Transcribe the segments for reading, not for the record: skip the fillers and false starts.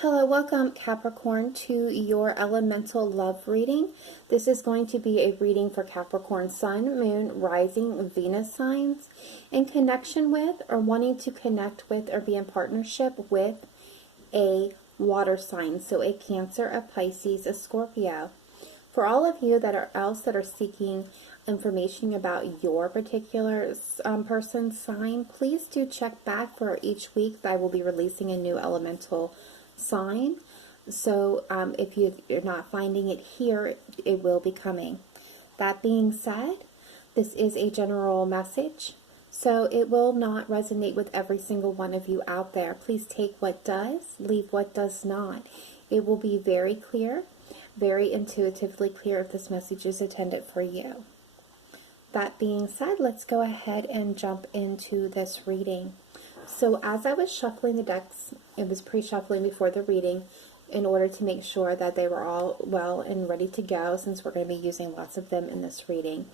Hello, welcome Capricorn to your elemental love reading. This is going to be a reading for Capricorn Sun, Moon, Rising, Venus signs in connection with or wanting to connect with or be in partnership with a water sign. So a Cancer, a Pisces, a Scorpio. For all of you that are seeking information about your particular person's sign, please do check back for each week that I will be releasing a new elemental sign. So if you're not finding it here, it will be coming. That being said, this is a general message, so it will not resonate with every single one of you out there. Please take what does, leave what does not. It will be very clear, very intuitively clear if this message is intended for you. That being said, let's go ahead and jump into this reading. So as I was shuffling the decks, it was pre-shuffling before the reading in order to make sure that they were all well and ready to go, since we're going to be using lots of them in this reading.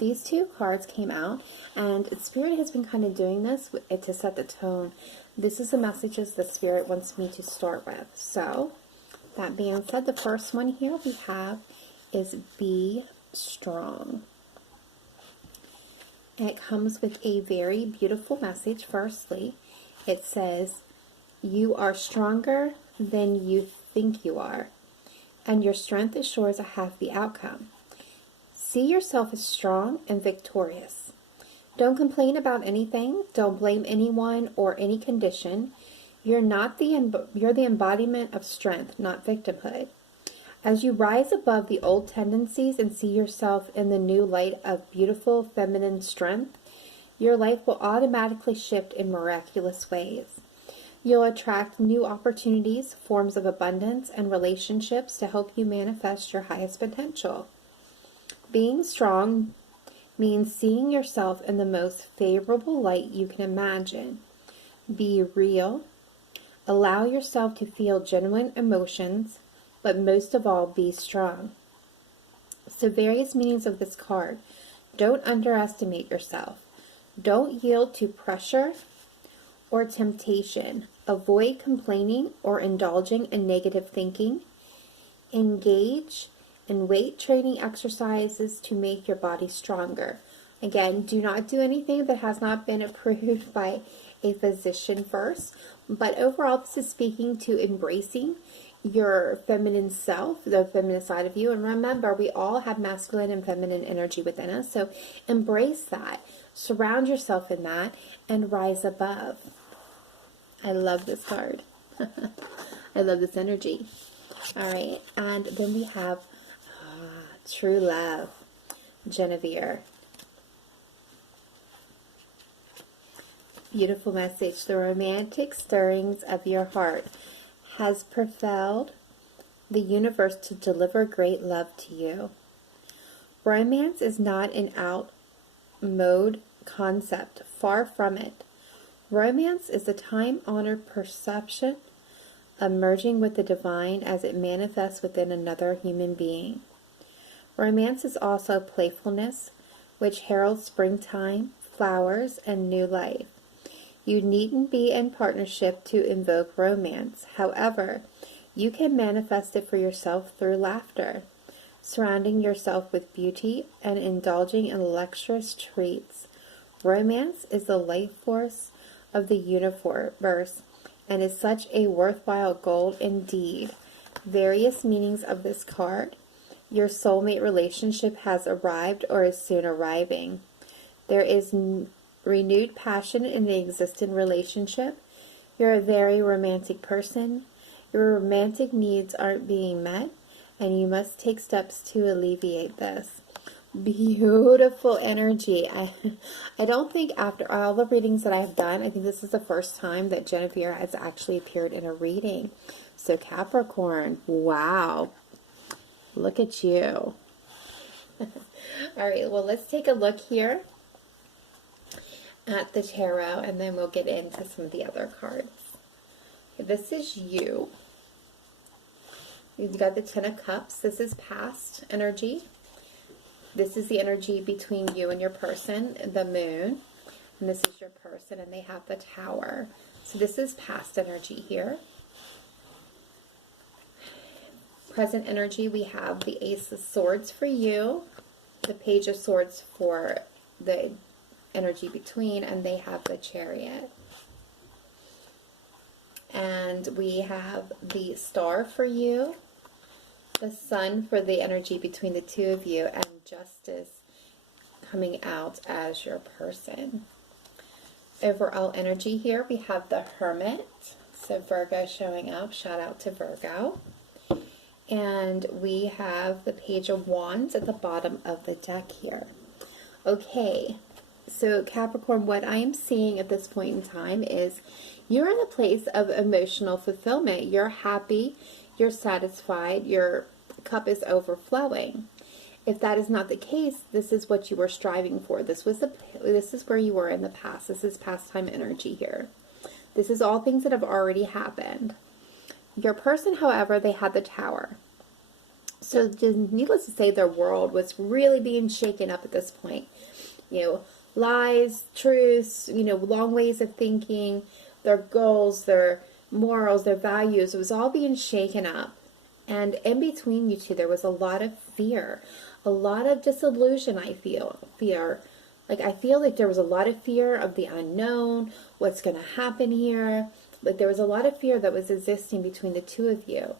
These two cards came out, and Spirit has been kind of doing this to set the tone. This is the messages the Spirit wants me to start with. So that being said, the first one here we have is Be Strong. And it comes with a very beautiful message. Firstly, it says, you are stronger than you think you are, and your strength assures a half the outcome. See yourself as strong and victorious. Don't complain about anything. Don't blame anyone or any condition. You're the embodiment of strength, not victimhood. As you rise above the old tendencies and see yourself in the new light of beautiful feminine strength, your life will automatically shift in miraculous ways. You'll attract new opportunities, forms of abundance, and relationships to help you manifest your highest potential. Being strong means seeing yourself in the most favorable light you can imagine. Be real. Allow yourself to feel genuine emotions, but most of all, be strong. So various meanings of this card. Don't underestimate yourself. Don't yield to pressure or temptation. Avoid complaining or indulging in negative thinking. Engage in weight training exercises to make your body stronger. Again, do not do anything that has not been approved by a physician first. But overall, this is speaking to embracing your feminine self, the feminine side of you. And remember, we all have masculine and feminine energy within us. So embrace that. Surround yourself in that and rise above. I love this card. I love this energy. All right. And then we have True Love, Genevieve. Beautiful message. The romantic stirrings of your heart has propelled the universe to deliver great love to you. Romance is not an outmoded concept. Far from it. Romance is a time-honored perception of merging with the divine as it manifests within another human being. Romance is also playfulness, which heralds springtime, flowers, and new life. You needn't be in partnership to invoke romance. However, you can manifest it for yourself through laughter, surrounding yourself with beauty, and indulging in luxurious treats. Romance is the life force of the universe and is such a worthwhile goal indeed. Various meanings of this card. Your soulmate relationship has arrived or is soon arriving. There is renewed passion in the existing relationship. You're a very romantic person. Your romantic needs aren't being met, and you must take steps to alleviate this. Beautiful energy. I don't think after all the readings that I've done, I think this is the first time that Genevieve has actually appeared in a reading. So Capricorn, wow. Look at you. All right, well, let's take a look here at the tarot, and then we'll get into some of the other cards. This is you. You've got the Ten of Cups. This is past energy. This is the energy between you and your person, the Moon. And this is your person, and they have the Tower. So this is past energy here. Present energy, we have the Ace of Swords for you, the Page of Swords for the energy between, and they have the Chariot. And we have the Star for you, the Sun for the energy between the two of you, and Justice coming out as your person. Overall energy here, we have the Hermit, so Virgo showing up, shout out to Virgo. And we have the Page of Wands at the bottom of the deck here. Okay, so Capricorn, what I am seeing at this point in time is you're in a place of emotional fulfillment. You're happy, you're satisfied, your cup is overflowing. If that is not the case, this is what you were striving for. This is where you were in the past. This is past time energy here. This is all things that have already happened. Your person, however, they had the Tower. So needless to say, their world was really being shaken up at this point. You know, lies, truths, you know, long ways of thinking, their goals, their morals, their values, it was all being shaken up. And in between you two, there was a lot of fear, a lot of disillusion, I feel. I feel like there was a lot of fear of the unknown, what's going to happen here. Like there was a lot of fear that was existing between the two of you.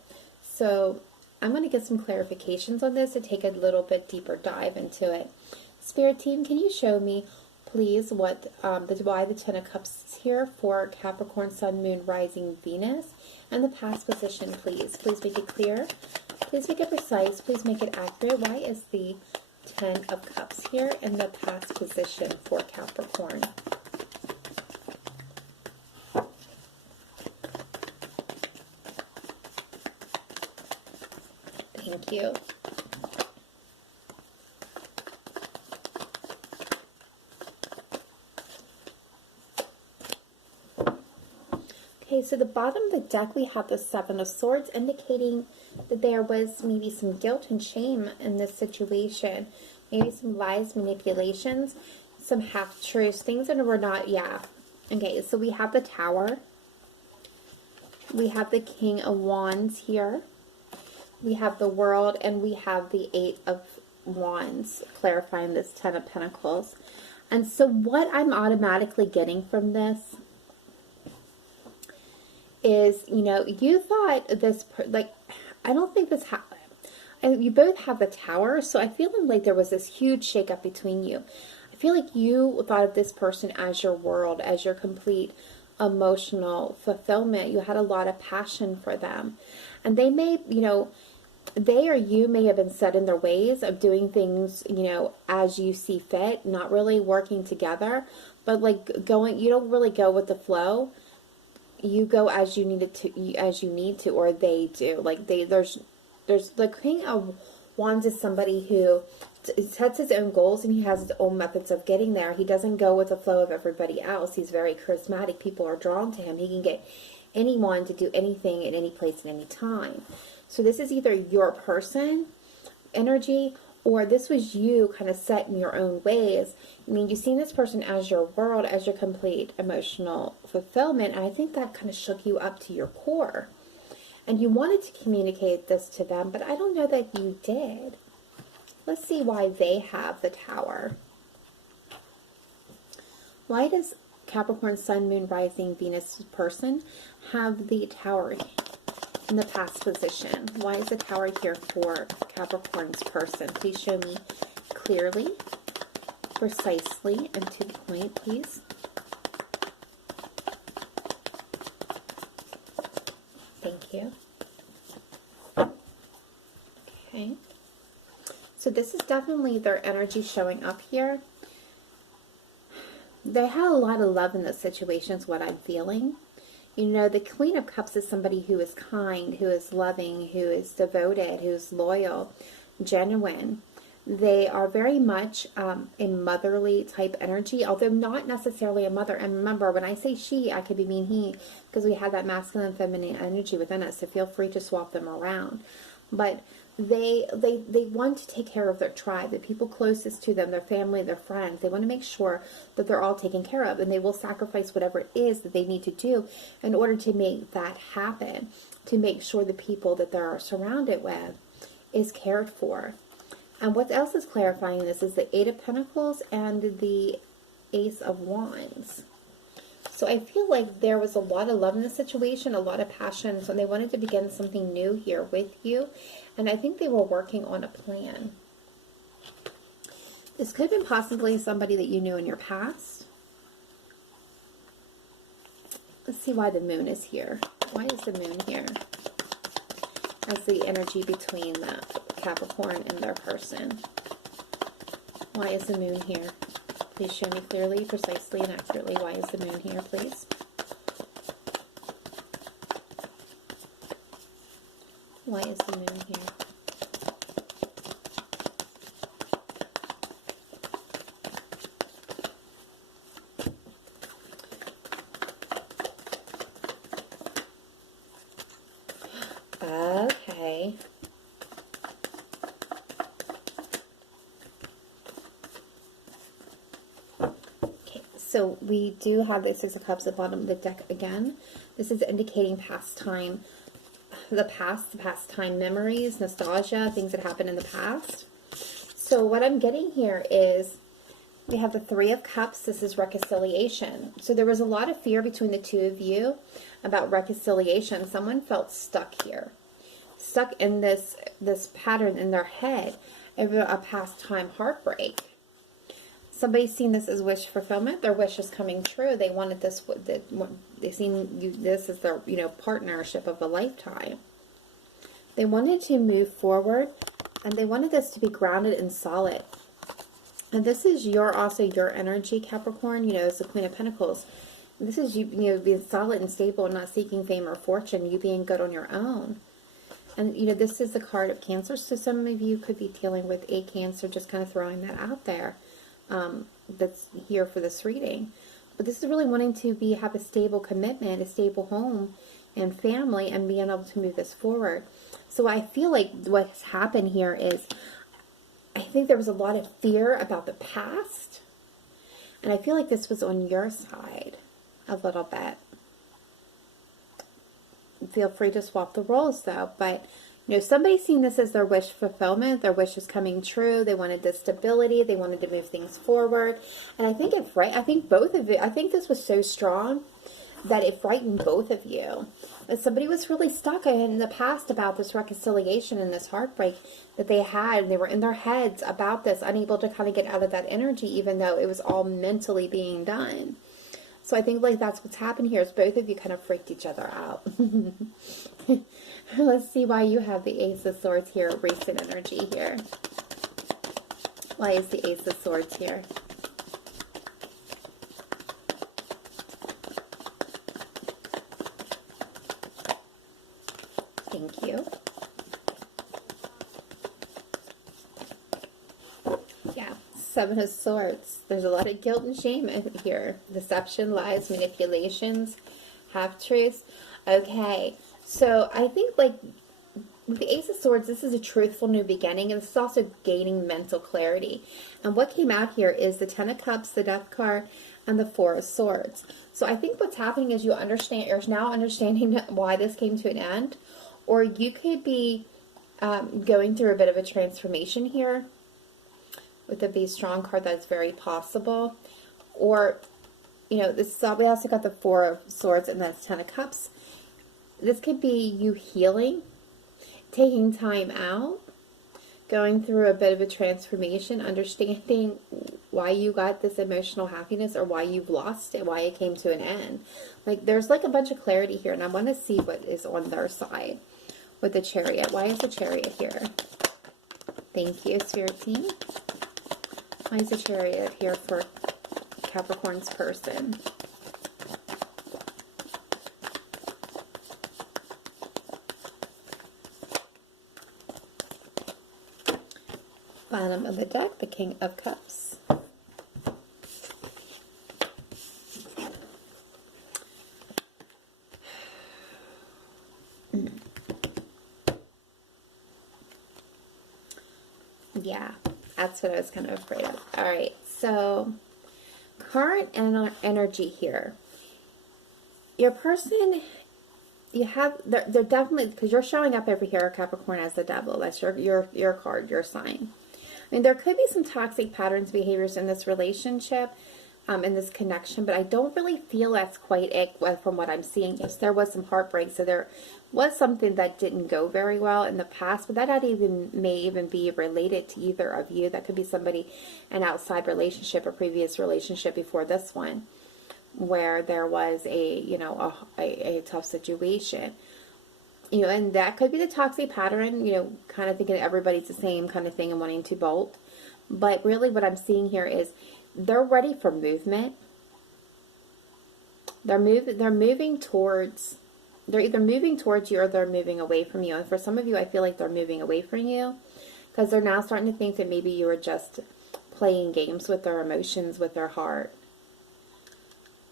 So I'm going to get some clarifications on this to take a little bit deeper dive into it. Spirit team, can you show me, please, what why the Ten of Cups is here for Capricorn, Sun, Moon, Rising, Venus, and the past position, please. Please make it clear. Please make it precise. Please make it accurate. Why is the Ten of Cups here in the past position for Capricorn? Thank you. Okay, so the bottom of the deck, we have the Seven of Swords, indicating that there was maybe some guilt and shame in this situation. Maybe some lies, manipulations, some half-truths, things that were not, yeah. Okay, so we have the Tower. We have the King of Wands here. We have the World, and we have the Eight of Wands, clarifying this Ten of Pentacles. And so what I'm automatically getting from this is, you know, you thought this, like, I don't think this happened. You both have the Tower, so I feel like there was this huge shakeup between you. I feel like you thought of this person as your world, as your complete emotional fulfillment. You had a lot of passion for them. And they may, you know, they or you may have been set in their ways of doing things, you know, as you see fit, not really working together, but like going, you don't really go with the flow. You go as you need to, or they do. Like there's the King of Wands is somebody who sets his own goals and he has his own methods of getting there. He doesn't go with the flow of everybody else. He's very charismatic. People are drawn to him. He can get anyone to do anything at any place at any time. So this is either your person energy, or this was you kind of set in your own ways. I mean, you've seen this person as your world, as your complete emotional fulfillment, and I think that kind of shook you up to your core. And you wanted to communicate this to them, but I don't know that you did. Let's see why they have the Tower. Why does Capricorn, Sun, Moon, Rising, Venus person have the Tower in the past position? Why is the Tower here for Capricorn's person? Please show me clearly, precisely, and to the point, please. Thank you. Okay. So this is definitely their energy showing up here. They had a lot of love in this situation is what I'm feeling. You know, the Queen of Cups is somebody who is kind, who is loving, who is devoted, who is loyal, genuine. They are very much a motherly type energy, although not necessarily a mother. And remember, when I say she, I could mean he, because we have that masculine and feminine energy within us, so feel free to swap them around. but they want to take care of their tribe, the people closest to them, their family, their friends. They want to make sure that they're all taken care of, and they will sacrifice whatever it is that they need to do in order to make that happen, to make sure the people that they're surrounded with is cared for. And what else is clarifying this is the Eight of Pentacles and the Ace of Wands. So I feel like there was a lot of love in the situation, a lot of passion, so they wanted to begin something new here with you. And I think they were working on a plan. This could have been possibly somebody that you knew in your past. Let's see why the moon is here. Why is the moon here? As the energy between the Capricorn and their person. Why is the moon here? Please show me clearly, precisely, and accurately. Why is the moon here, please? Why is the moon here? Okay. So we do have the Six of Cups at the bottom of the deck again. This is indicating past time, the past time memories, nostalgia, things that happened in the past. So what I'm getting here is we have the Three of Cups. This is reconciliation. So there was a lot of fear between the two of you about reconciliation. Someone felt stuck here, stuck in this pattern in their head over a past time heartbreak. Somebody's seen this as wish fulfillment. Their wish is coming true. They wanted this. They seen this as their partnership of a lifetime. They wanted to move forward, and they wanted this to be grounded and solid. And this is also your energy, Capricorn. As the Queen of Pentacles. This is you being solid and stable and not seeking fame or fortune. You being good on your own. And this is the card of Cancer. So some of you could be dealing with a Cancer. Just kind of throwing that out there. That's here for this reading. But this is really wanting to have a stable commitment, a stable home and family, and being able to move this forward. So I feel like what's happened here is, I think there was a lot of fear about the past, and I feel like this was on your side a little bit. Feel free to swap the roles though, but somebody's seen this as their wish fulfillment. Their wish is coming true. They wanted the stability. They wanted to move things forward. And I think I think both of you, I think this was so strong that it frightened both of you. That somebody was really stuck in the past about this reconciliation and this heartbreak that they had. And they were in their heads about this, unable to kind of get out of that energy, even though it was all mentally being done. So I think that's what's happened here, is both of you kind of freaked each other out. Let's see why you have the Ace of Swords here, recent energy here. Why is the Ace of Swords here? Thank you. Yeah, Seven of Swords. There's a lot of guilt and shame in here. Deception, lies, manipulations, half-truths. Okay. So I think with the Ace of Swords, this is a truthful new beginning, and this is also gaining mental clarity. And what came out here is the Ten of Cups, the Death card, and the Four of Swords. So I think what's happening is you're now understanding why this came to an end, or you could be going through a bit of a transformation here. With the Be Strong card, that's very possible. Or, we also got the Four of Swords and that's Ten of Cups. This could be you healing, taking time out, going through a bit of a transformation, understanding why you got this emotional happiness or why you've lost it, why it came to an end. There's a bunch of clarity here, and I want to see what is on their side with the Chariot. Why is the Chariot here? Thank you, Spirit Team. Why is the Chariot here for Capricorn's person? Bottom of the deck, the King of Cups. Yeah, that's what I was kind of afraid of. All right, so current energy here. Your person, you have, they're definitely, because you're showing up over here, Capricorn, as the devil. That's your card, your sign. I mean, there could be some toxic patterns, behaviors in this relationship, in this connection, but I don't really feel that's quite it from what I'm seeing. Yes, there was some heartbreak, so there was something that didn't go very well in the past, but that may even be related to either of you. That could be somebody, an outside relationship, a previous relationship before this one, where there was a tough situation. And that could be the toxic pattern, kind of thinking everybody's the same kind of thing and wanting to bolt. But really what I'm seeing here is they're ready for movement. They're moving towards, they're either moving towards you or they're moving away from you. And for some of you, I feel like they're moving away from you because they're now starting to think that maybe you were just playing games with their emotions, with their heart.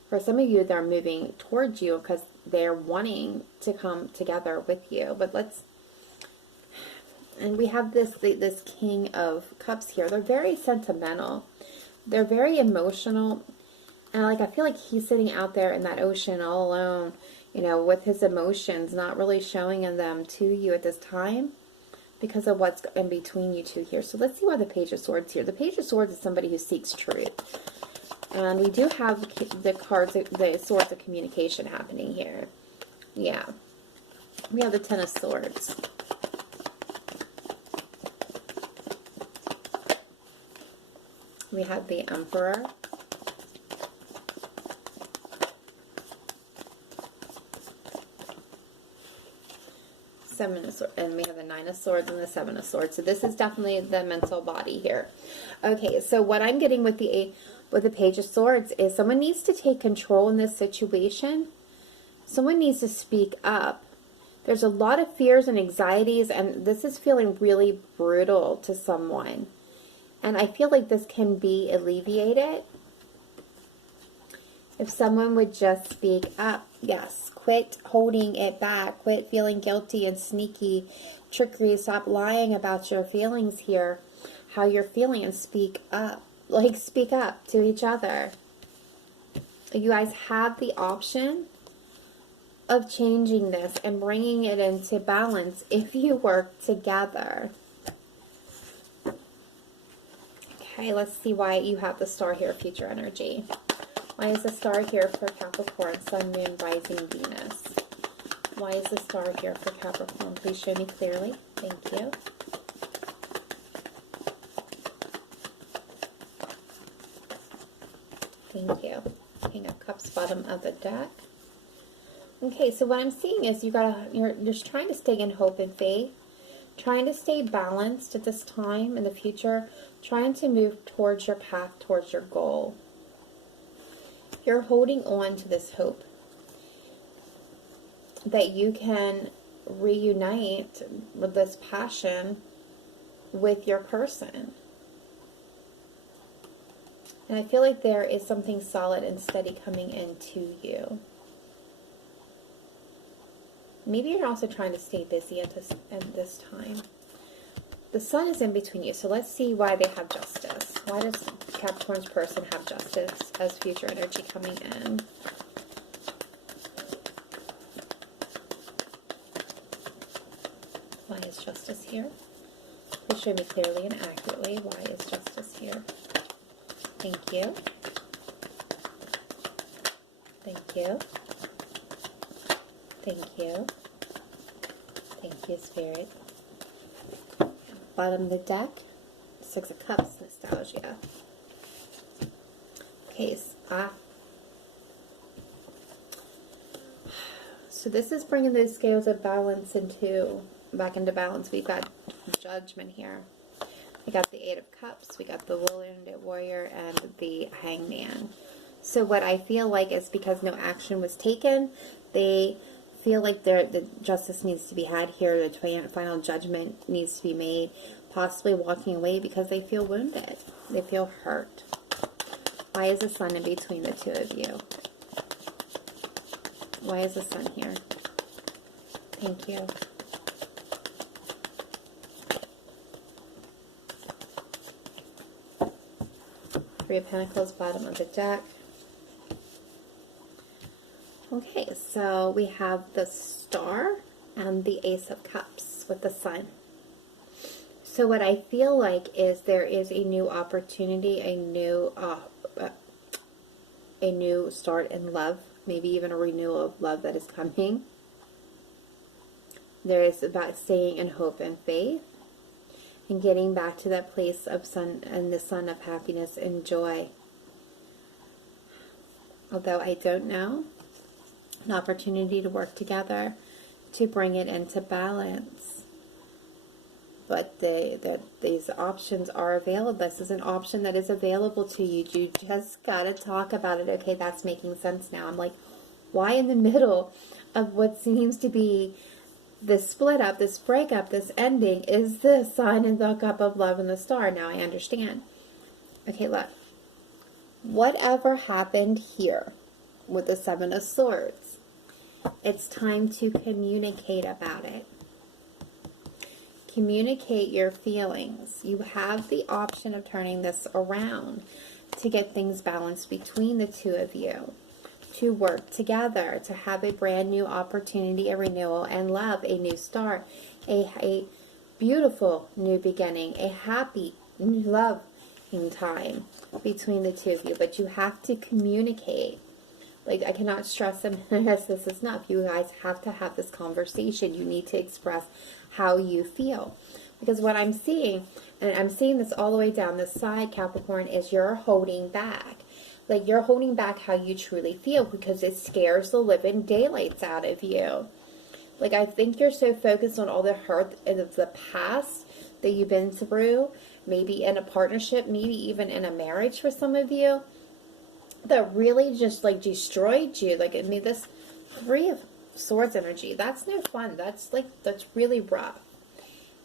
For some of you, they're moving towards you because they're wanting to come together with you. But and we have this King of Cups here. They're very sentimental. They're very emotional. And I feel like he's sitting out there in that ocean all alone, with his emotions, not really showing them to you at this time because of what's in between you two here. So let's see why the Page of Swords here. The Page of Swords is somebody who seeks truth. And we do have the cards, the Swords of communication happening here. Yeah. We have the Ten of Swords. We have the Emperor. Seven of Swords, and we have the Nine of Swords and the Seven of Swords. So this is definitely the mental body here. Okay, so what I'm getting with the Page of Swords is someone needs to take control in this situation. Someone needs to speak up. There's a lot of fears and anxieties, and this is feeling really brutal to someone. And I feel like this can be alleviated if someone would just speak up. Yes, quit holding it back. Quit feeling guilty and sneaky trickery. Stop lying about your feelings here, how you're feeling, and speak up. Speak up to each other. You guys have the option of changing this and bringing it into balance if you work together. Okay, let's see why you have the Star here, future energy. Why is the Star here for Capricorn, Sun, Moon, Rising, Venus? Why is the Star here for Capricorn? Please show me clearly. Thank you. Thank you. King of Cups, bottom of the deck. Okay, so what I'm seeing is you're just trying to stay in hope and faith, trying to stay balanced at this time in the future, trying to move towards your path, towards your goal. You're holding on to this hope that you can reunite with this passion with your person. And I feel like there is something solid and steady coming into you. Maybe you're also trying to stay busy at this time. The Sun is in between you, so let's see why they have Justice. Why does Capricorn's person have Justice as future energy coming in? Why is Justice here? Please show me clearly and accurately why is Justice here. Thank you. Thank you. Thank you. Thank you, Spirit. Bottom of the deck, Six of Cups, nostalgia. Okay, so this is bringing those scales of balance back into balance. We've got Judgment here. We got the Eight of Cups, we got the Wounded Warrior, and the Hangman. So what I feel like is because no action was taken, they feel like the justice needs to be had here, the final judgment needs to be made, possibly walking away because they feel wounded, they feel hurt. Why is the Sun in between the two of you? Why is the Sun here? Thank you. Three of Pentacles, bottom of the deck. Okay, so we have the Star and the Ace of Cups with the Sun. So what I feel like is there is a new opportunity, a new start in love, maybe even a renewal of love that is coming. There is about staying in hope and faith and getting back to that place of sun and the sun of happiness and joy. Although I don't know, an opportunity to work together to bring it into balance. But these options are available. This is an option that is available to you. You just got to talk about it. Okay, that's making sense now. I'm like, why in the middle of what seems to be this split up, this breakup, this ending, is the Sun and the Cup of Love and the Star? Now I understand. Okay, look. Whatever happened here with the Seven of Swords, it's time to communicate about it. Communicate your feelings. You have the option of turning this around to get things balanced between the two of you, to work together, to have a brand new opportunity, a renewal, and love, a new start, a beautiful new beginning, a happy new love in time between the two of you. But you have to communicate. Like, I cannot stress this enough. You guys have to have this conversation. You need to express how you feel. Because what I'm seeing, and I'm seeing this all the way down this side, Capricorn, is you're holding back. Like, you're holding back how you truly feel because it scares the living daylights out of you. Like, I think you're so focused on all the hurt of the past that you've been through, maybe in a partnership, maybe even in a marriage for some of you, that really just, like, destroyed you. Like, I mean, this Three of Swords energy, that's no fun. That's really rough.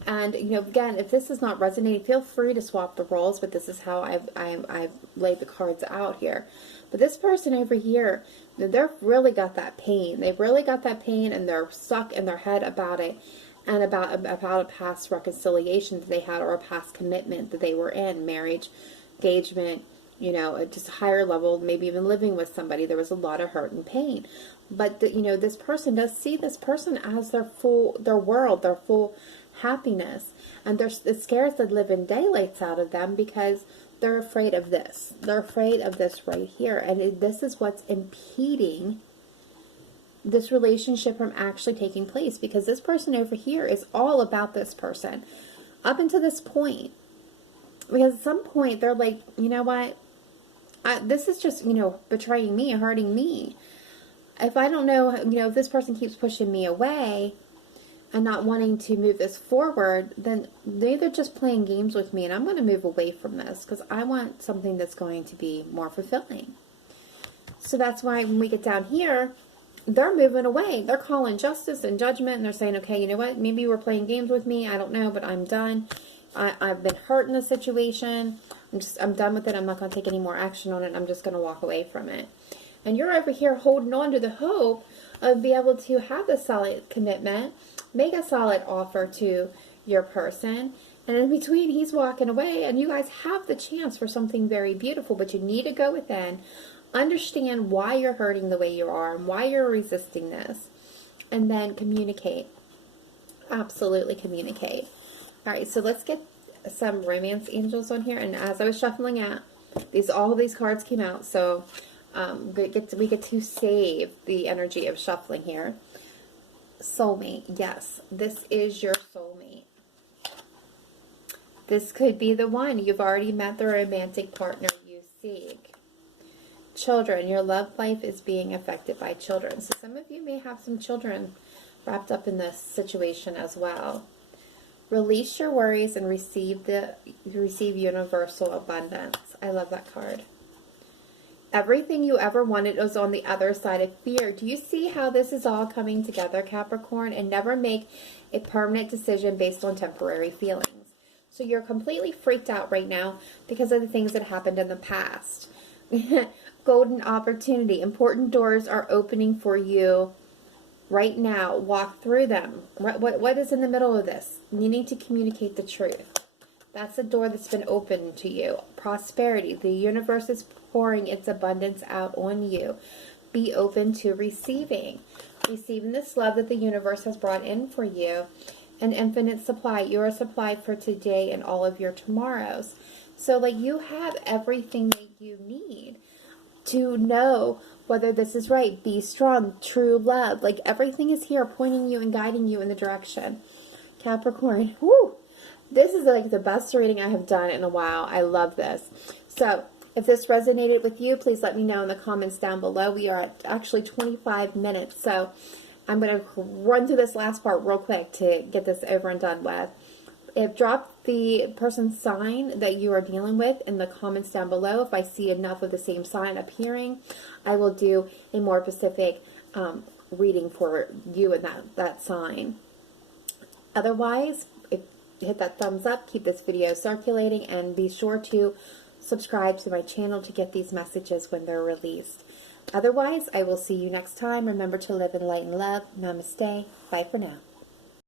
And, you know, again, if this is not resonating, feel free to swap the roles, but this is how I've laid the cards out here. But this person over here, they've really got that pain. They've really got that pain, and they're stuck in their head about it, and about a past reconciliation that they had, or a past commitment that they were in, marriage, engagement, you know, just a higher level, maybe even living with somebody. There was a lot of hurt and pain. But, you know, this person does see this person as their world, their full happiness. And it scares the living daylights out of them because they're afraid of this. They're afraid of this right here. And this is what's impeding this relationship from actually taking place. Because this person over here is all about this person. Up until this point. Because at some point, they're like, you know what? This is just, you know, betraying me, hurting me. If I don't know, you know, if this person keeps pushing me away and not wanting to move this forward, then they're just playing games with me, and I'm going to move away from this because I want something that's going to be more fulfilling. So that's why when we get down here, they're moving away. They're calling justice and judgment, and they're saying, okay, you know what? Maybe you were playing games with me. I don't know, but I'm done. I've been hurt in the situation. I'm done with it. I'm not going to take any more action on it. I'm just going to walk away from it. And you're over here holding on to the hope of being able to have a solid commitment, make a solid offer to your person. And in between, he's walking away, and you guys have the chance for something very beautiful, but you need to go within, understand why you're hurting the way you are and why you're resisting this, and then communicate. Absolutely communicate. All right, so let's get some romance angels on here. And as I was shuffling out, all of these cards came out, so we get to save the energy of shuffling here. Soulmate, yes, this is your soulmate. This could be the one. You've already met the romantic partner you seek. Children, your love life is being affected by children. So some of you may have some children wrapped up in this situation as well. Release your worries and receive universal abundance. I love that card. Everything you ever wanted was on the other side of fear. Do you see how this is all coming together, Capricorn? And never make a permanent decision based on temporary feelings. So you're completely freaked out right now because of the things that happened in the past. Golden opportunity. Important doors are opening for you right now. Walk through them. What is in the middle of this? You need to communicate the truth. That's a door that's been opened to you. Prosperity. The universe is pouring its abundance out on you. Be open to receiving. Receiving this love that the universe has brought in for you. An infinite supply. You're a supply for today and all of your tomorrows. So like you have everything that you need to know whether this is right. Be strong. True love. Like everything is here pointing you and guiding you in the direction. Capricorn. Woo! This is like the best reading I have done in a while. I love this. So if this resonated with you, please let me know in the comments down below. We are at actually 25 minutes. So I'm going to run through this last part real quick to get this over and done with. Drop the person's sign that you are dealing with in the comments down below. If I see enough of the same sign appearing, I will do a more specific reading for you and that sign. Otherwise, hit that thumbs up, keep this video circulating, and be sure to subscribe to my channel to get these messages when they're released. Otherwise, I will see you next time. Remember to live in light and love. Namaste. Bye for now.